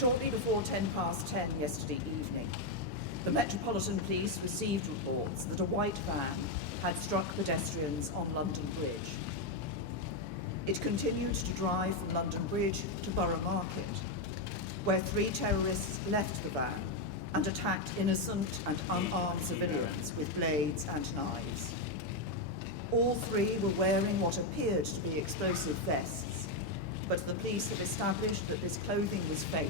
Shortly before 10:10 yesterday evening, the Metropolitan Police received reports that a white van had struck pedestrians on London Bridge. It continued to drive from London Bridge to Borough Market, where 3 terrorists left the van and attacked innocent and unarmed civilians with blades and knives. All 3 were wearing what appeared to be explosive vests, but the police have established that this clothing was fake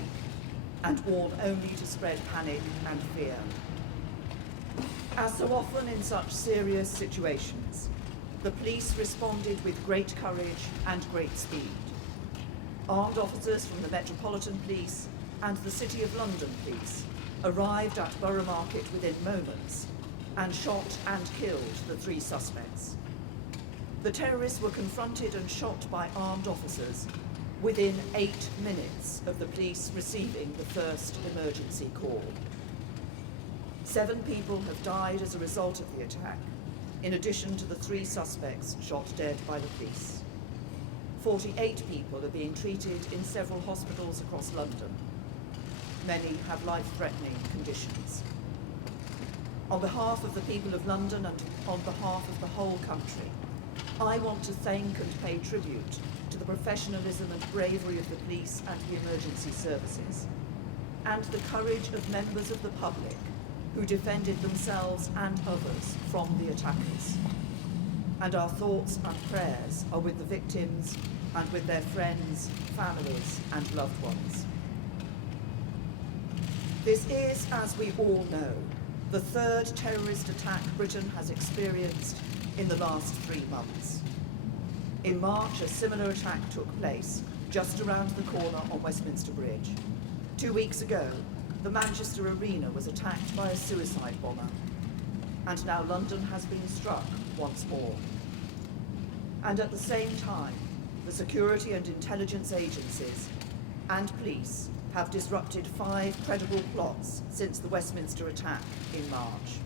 and worn only to spread panic and fear. As so often in such serious situations, the police responded with great courage and great speed. Armed officers from the Metropolitan Police and the City of London Police arrived at Borough Market within moments and shot and killed the 3 suspects. The terrorists were confronted and shot by armed officers within 8 minutes of the police receiving the first emergency call. 7 people have died as a result of the attack, in addition to the 3 suspects shot dead by the police. 48 people are being treated in several hospitals across London. Many have life-threatening conditions. On behalf of the people of London and on behalf of the whole country, I want to thank and pay tribute to the professionalism and bravery of the police and the emergency services, and the courage of members of the public who defended themselves and others from the attackers. And our thoughts and prayers are with the victims and with their friends, families, and loved ones. This is, as we all know, the 3rd terrorist attack Britain has experienced in the last 3 months. In March, a similar attack took place just around the corner on Westminster Bridge. 2 weeks ago, the Manchester Arena was attacked by a suicide bomber. And now London has been struck once more. And at the same time, the security and intelligence agencies and police have disrupted 5 credible plots since the Westminster attack in March.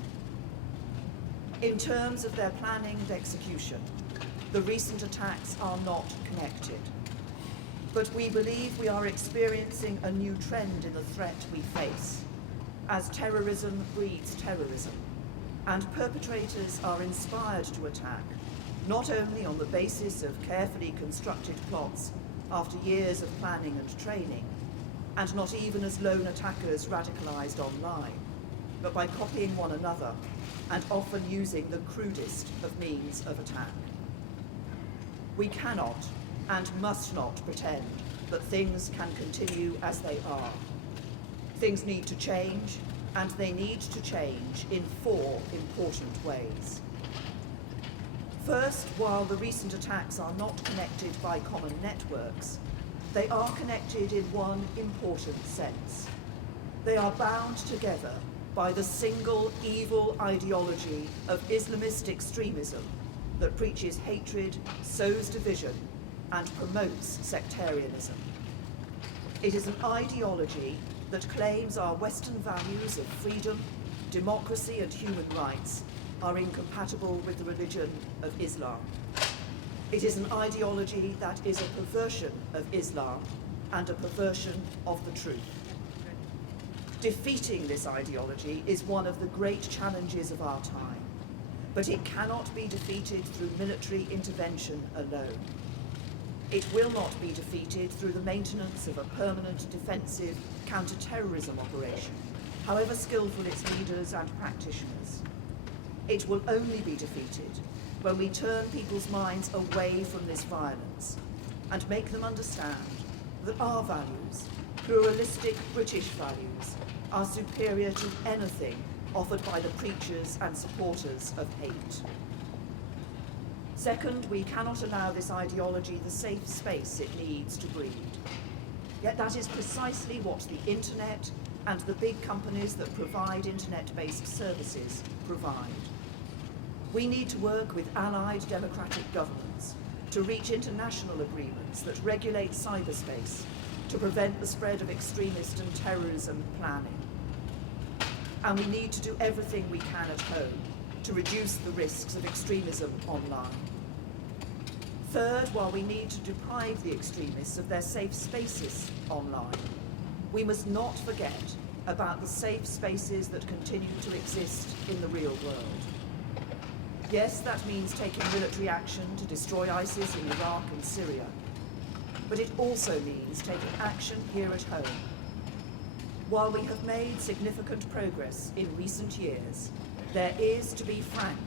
In terms of their planning and execution, the recent attacks are not connected. But we believe we are experiencing a new trend in the threat we face, as terrorism breeds terrorism, and perpetrators are inspired to attack, not only on the basis of carefully constructed plots after years of planning and training, and not even as lone attackers radicalized online, but by copying one another and often using the crudest of means of attack. We cannot and must not pretend that things can continue as they are. Things need to change, and they need to change in 4 important ways. First, while the recent attacks are not connected by common networks, they are connected in one important sense. They are bound together by the single evil ideology of Islamist extremism that preaches hatred, sows division, and promotes sectarianism. It is an ideology that claims our Western values of freedom, democracy, and human rights are incompatible with the religion of Islam. It is an ideology that is a perversion of Islam and a perversion of the truth. Defeating this ideology is one of the great challenges of our time, but it cannot be defeated through military intervention alone. It will not be defeated through the maintenance of a permanent defensive counterterrorism operation, however skillful its leaders and practitioners. It will only be defeated when we turn people's minds away from this violence and make them understand that our values, pluralistic British values, are superior to anything offered by the preachers and supporters of hate. Second, we cannot allow this ideology the safe space it needs to breed. Yet that is precisely what the internet and the big companies that provide internet-based services provide. We need to work with allied democratic governments to reach international agreements that regulate cyberspace to prevent the spread of extremist and terrorism planning. And we need to do everything we can at home to reduce the risks of extremism online. Third, while we need to deprive the extremists of their safe spaces online, we must not forget about the safe spaces that continue to exist in the real world. Yes, that means taking military action to destroy ISIS in Iraq and Syria, but it also means taking action here at home. While we have made significant progress in recent years, there is, to be frank,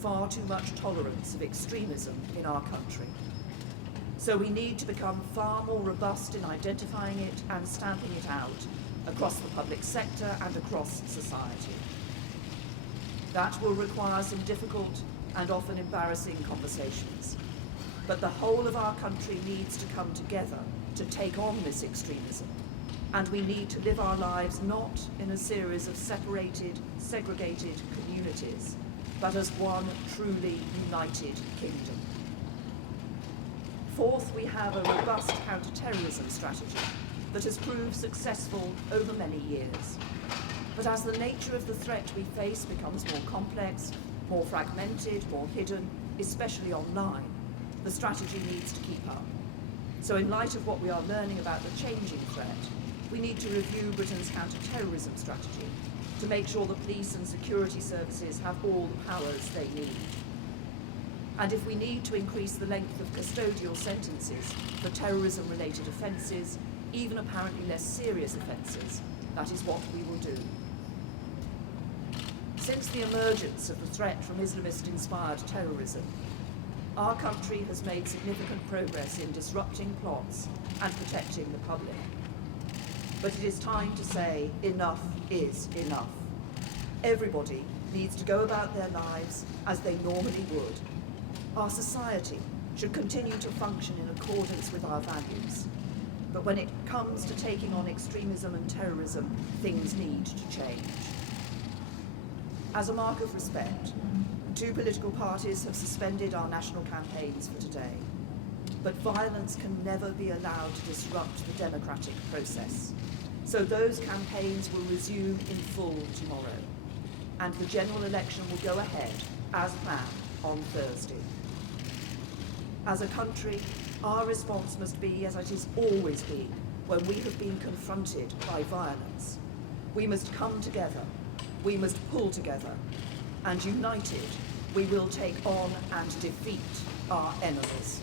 far too much tolerance of extremism in our country. So we need to become far more robust in identifying it and stamping it out across the public sector and across society. That will require some difficult and often embarrassing conversations. But the whole of our country needs to come together to take on this extremism. And we need to live our lives not in a series of separated, segregated communities, but as one truly united kingdom. Fourth, we have a robust counterterrorism strategy that has proved successful over many years. But as the nature of the threat we face becomes more complex, more fragmented, more hidden, especially online, the strategy needs to keep up. So in light of what we are learning about the changing threat, we need to review Britain's counter-terrorism strategy to make sure the police and security services have all the powers they need. And if we need to increase the length of custodial sentences for terrorism-related offences, even apparently less serious offences, that is what we will do. Since the emergence of the threat from Islamist-inspired terrorism, our country has made significant progress in disrupting plots and protecting the public. But it is time to say enough is enough. Everybody needs to go about their lives as they normally would. Our society should continue to function in accordance with our values. But when it comes to taking on extremism and terrorism, things need to change. As a mark of respect, 2 political parties have suspended our national campaigns for today. But violence can never be allowed to disrupt the democratic process. So those campaigns will resume in full tomorrow. And the general election will go ahead, as planned, on Thursday. As a country, our response must be as it has always been when we have been confronted by violence. We must come together, we must pull together, and united, we will take on and defeat our enemies.